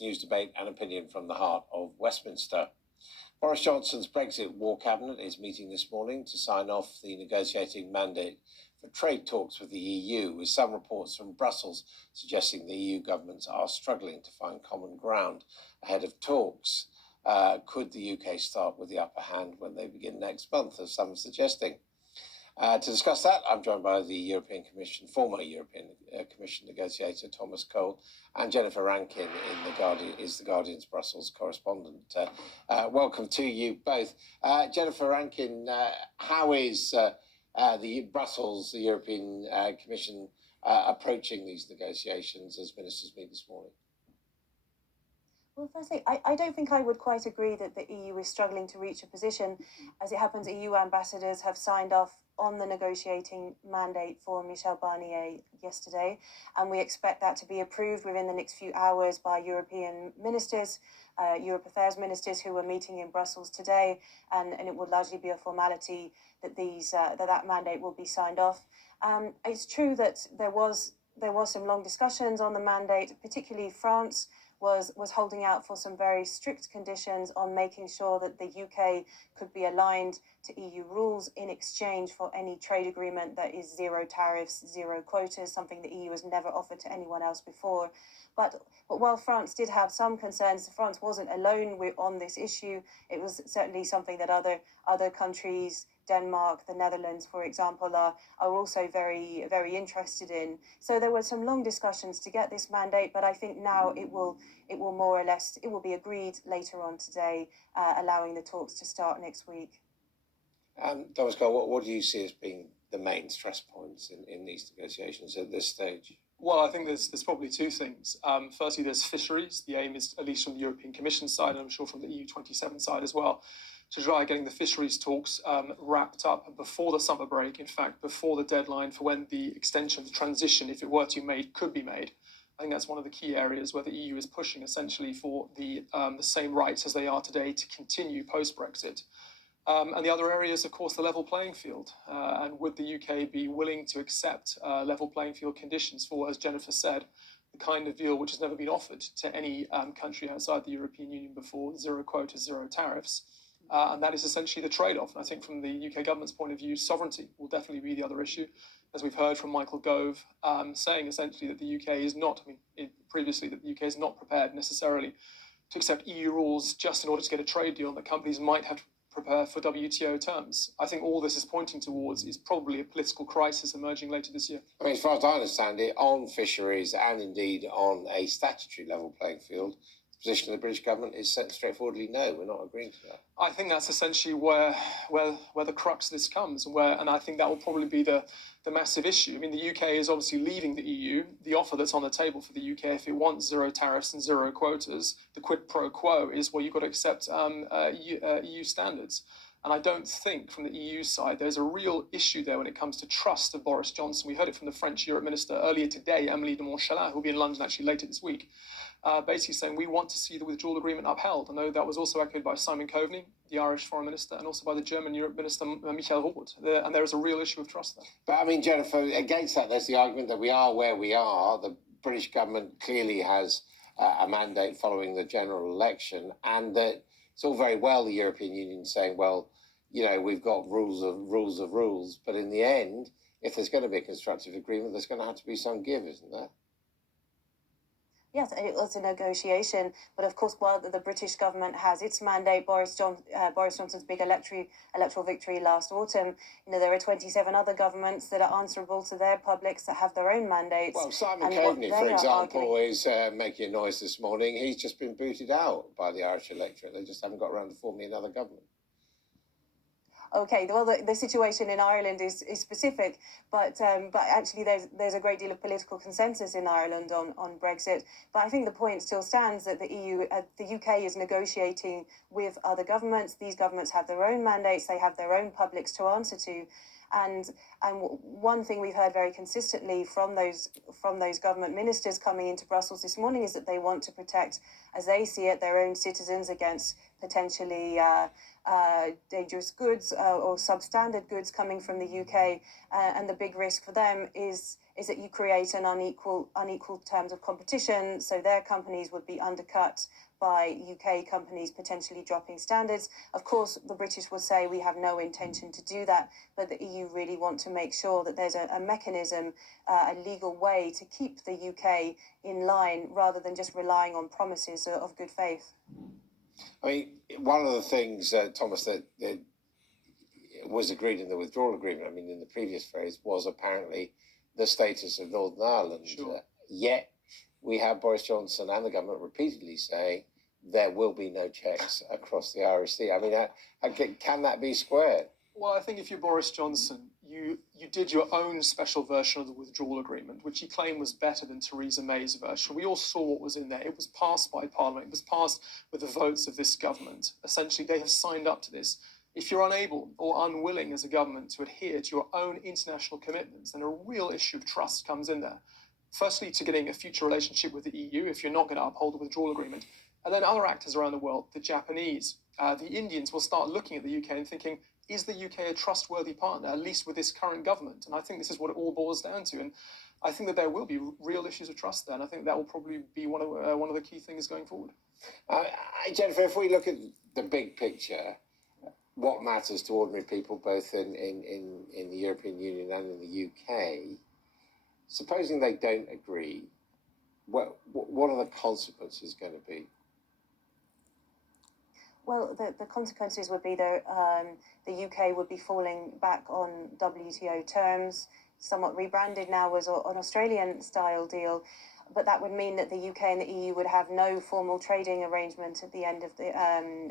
News, debate and opinion from the heart of Westminster. Boris Johnson's Brexit War Cabinet is meeting this morning to sign off the negotiating mandate for trade talks with the EU, with some reports from Brussels suggesting the EU governments are struggling to find common ground ahead of talks. Could the UK start with the upper hand when they begin next month, as some are suggesting? To discuss that, I'm joined by the European Commission, former European Commission negotiator Thomas Cole, and Jennifer Rankin is the Guardian's Brussels correspondent. Welcome to you both. Jennifer Rankin, how is the European Commission approaching these negotiations as ministers meet this morning? Well, firstly, I don't think I would quite agree that the EU is struggling to reach a position. As it happens, EU ambassadors have signed off on the negotiating mandate for Michel Barnier yesterday, and we expect that to be approved within the next few hours by European ministers, Europe Affairs ministers who are meeting in Brussels today, and it will largely be a formality that that mandate will be signed off. It's true that there was some long discussions on the mandate, particularly France was holding out for some very strict conditions on making sure that the UK could be aligned to EU rules in exchange for any trade agreement that is zero tariffs, zero quotas, something the EU has never offered to anyone else before. But while France did have some concerns, France wasn't alone on this issue. It was certainly something that other countries, Denmark, the Netherlands, for example, are also very, very interested in. So there were some long discussions to get this mandate, but I think now it will more or less, it will be agreed later on today, allowing the talks to start next week. Thomas Cole, what do you see as being the main stress points in these negotiations at this stage? Well, I think there's probably two things. Firstly, there's fisheries. The aim is, at least from the European Commission side, and I'm sure from the EU27 side as well, to try getting the fisheries talks wrapped up before the summer break, in fact, before the deadline for when the extension, the transition, if it were to be made, could be made. I think that's one of the key areas where the EU is pushing essentially for the same rights as they are today to continue post-Brexit. And the other area is, of course, the level playing field. And would the UK be willing to accept level playing field conditions for, as Jennifer said, the kind of deal which has never been offered to any country outside the European Union before, zero quotas, zero tariffs? And that is essentially the trade-off. And I think from the UK government's point of view, sovereignty will definitely be the other issue. As we've heard from Michael Gove, saying essentially that the UK is not, previously that the UK is not prepared necessarily to accept EU rules just in order to get a trade deal, and that companies might have to prepare for WTO terms. I think all this is pointing towards is probably a political crisis emerging later this year. As far as I understand it, on fisheries and indeed on a statutory level playing field, the position of the British government is straightforwardly no, we're not agreeing to that. I think that's essentially where the crux of this comes, and I think that will probably be the massive issue. The UK is obviously leaving the EU. The offer that's on the table for the UK, if it wants zero tariffs and zero quotas, the quid pro quo is, well, you've got to accept EU standards. And I don't think from the EU side there's a real issue there when it comes to trust of Boris Johnson. We heard it from the French Europe Minister earlier today, Amélie de Montchalin, who will be in London actually later this week, basically saying we want to see the withdrawal agreement upheld. I know that was also echoed by Simon Coveney, the Irish Foreign Minister, and also by the German Europe Minister, Michael Roth. And there is a real issue of trust there. But Jennifer, against that, there's the argument that we are where we are. The British government clearly has a mandate following the general election, and that it's all very well the European Union saying, well, we've got rules, but in the end, if there's going to be a constructive agreement, there's going to have to be some give, isn't there? Yes, it was a negotiation, but of course, while the British government has its mandate, Boris Johnson's big electoral victory last autumn, there are 27 other governments that are answerable to their publics that have their own mandates. Well, Simon Coveney, for example, is making a noise this morning. He's just been booted out by the Irish electorate. They just haven't got around to forming another government. Okay, well, the situation in Ireland is specific, but actually there's a great deal of political consensus in Ireland on Brexit. But I think the point still stands that the UK is negotiating with other governments. These governments have their own mandates. They have their own publics to answer to. And one thing we've heard very consistently from those government ministers coming into Brussels this morning is that they want to protect, as they see it, their own citizens against potentially dangerous goods or substandard goods coming from the UK, and the big risk for them is that you create an unequal terms of competition, so their companies would be undercut by UK companies potentially dropping standards. Of course, the British will say we have no intention to do that, but the EU really want to make sure that there's a mechanism, a legal way to keep the UK in line rather than just relying on promises of good faith. I mean, one of the things, Thomas, that was agreed in the withdrawal agreement, I mean, in the previous phase, was apparently the status of Northern Ireland. Sure. Yet we have Boris Johnson and the government repeatedly saying there will be no checks across the Irish Sea. I mean, can that be squared? Well, I think if you're Boris Johnson, you did your own special version of the withdrawal agreement, which you claimed was better than Theresa May's version. We all saw what was in there. It was passed by Parliament. It was passed with the votes of this government. Essentially, they have signed up to this. If you're unable or unwilling as a government to adhere to your own international commitments, then a real issue of trust comes in there. Firstly, to getting a future relationship with the EU, if you're not going to uphold the withdrawal agreement. And then other actors around the world, the Japanese, the Indians, will start looking at the UK and thinking, is the UK a trustworthy partner, at least with this current government? And I think this is what it all boils down to. And I think that there will be real issues of trust there. And I think that will probably be one of the key things going forward. Jennifer, if we look at the big picture, what matters to ordinary people, both in the European Union and in the UK, supposing they don't agree, what are the consequences going to be? Well, the consequences would be that the UK would be falling back on WTO terms, somewhat rebranded now as an Australian-style deal. But that would mean that the UK and the EU would have no formal trading arrangement at the end of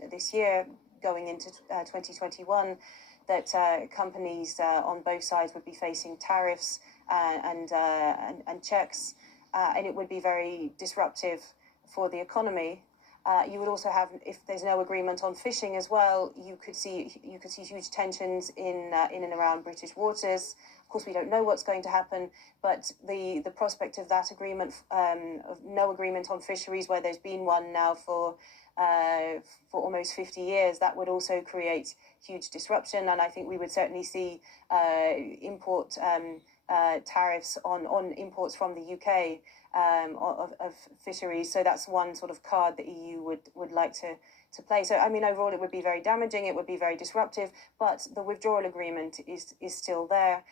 this year, going into 2021, that companies on both sides would be facing tariffs and checks, and it would be very disruptive for the economy. You would also have, if there's no agreement on fishing as well, you could see huge tensions in and around British waters. Of course, we don't know what's going to happen, but the prospect of that agreement, of no agreement on fisheries, where there's been one now for almost 50 years, that would also create huge disruption. And I think we would certainly see import tariffs on imports from the UK of fisheries. So that's one sort of card the EU would like to play. So, I mean, overall, it would be very damaging. It would be very disruptive. But the withdrawal agreement is still there.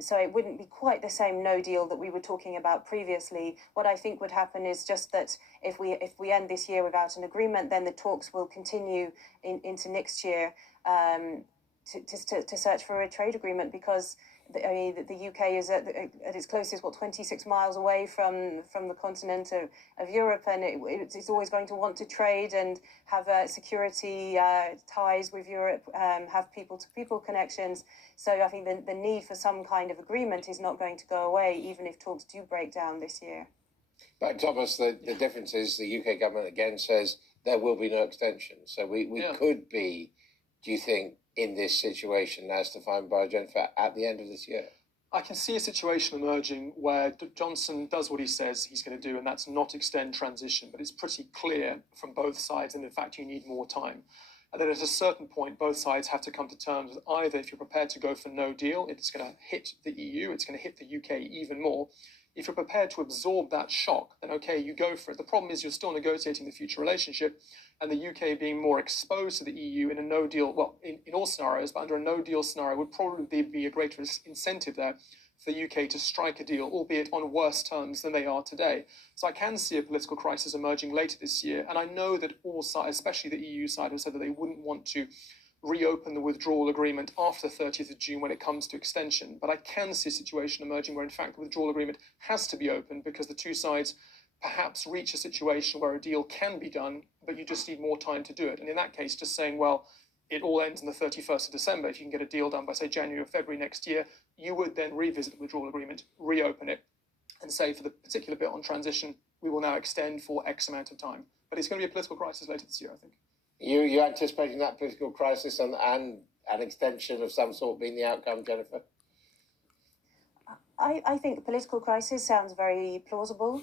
So it wouldn't be quite the same no deal that we were talking about previously. What I think would happen is just that if we end this year without an agreement, then the talks will continue into next year to search for a trade agreement, because the UK is at its closest, 26 miles away from the continent of Europe, and it's always going to want to trade and have security ties with Europe, have people-to-people connections. So I think the need for some kind of agreement is not going to go away, even if talks do break down this year. But Thomas, the difference is the UK government again says there will be no extension. So we could be, do you think, in this situation as defined by Jennifer at the end of this year? I can see a situation emerging where Johnson does what he says he's going to do, and that's not extend transition. But it's pretty clear from both sides, and in fact, you need more time. And then at a certain point, both sides have to come to terms with either if you're prepared to go for no deal, it's going to hit the EU, it's going to hit the UK even more. If you're prepared to absorb that shock, then okay, you go for it. The problem is you're still negotiating the future relationship, and the UK being more exposed to the EU in a no deal, well, in all scenarios, but under a no deal scenario would probably be a greater incentive there for the UK to strike a deal, albeit on worse terms than they are today. So I can see a political crisis emerging later this year, and I know that all sides, especially the EU side, have said that they wouldn't want to reopen the withdrawal agreement after the 30th of June when it comes to extension. But I can see a situation emerging where, in fact, the withdrawal agreement has to be opened because the two sides perhaps reach a situation where a deal can be done, but you just need more time to do it. And in that case, just saying, well, it all ends on the 31st of December, if you can get a deal done by, say, January or February next year, you would then revisit the withdrawal agreement, reopen it, and say, for the particular bit on transition, we will now extend for X amount of time. But it's going to be a political crisis later this year, I think. You anticipating that political crisis and an extension of some sort being the outcome, Jennifer? I think the political crisis sounds very plausible.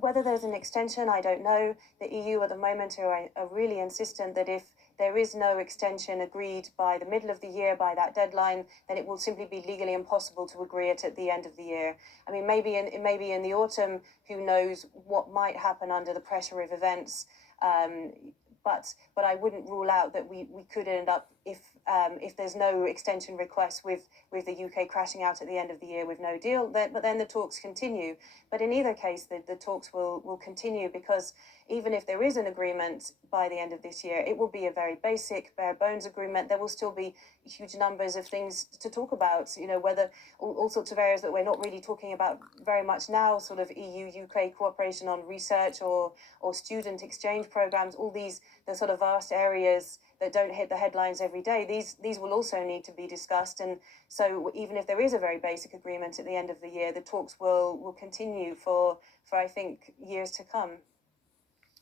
Whether there's an extension, I don't know. The EU at the moment are really insistent that if there is no extension agreed by the middle of the year, by that deadline, then it will simply be legally impossible to agree it at the end of the year. I mean, maybe in the autumn, who knows what might happen under the pressure of events. But I wouldn't rule out that we could end up, if there's no extension request, with the UK crashing out at the end of the year with no deal. But then the talks continue. But in either case, the talks will continue, because even if there is an agreement by the end of this year, it will be a very basic, bare bones agreement. There will still be huge numbers of things to talk about, whether all sorts of areas that we're not really talking about very much now, sort of EU-UK cooperation on research or student exchange programs, all the sort of vast areas that don't hit the headlines every day. These will also need to be discussed. And so even if there is a very basic agreement at the end of the year, the talks will continue for I think years to come.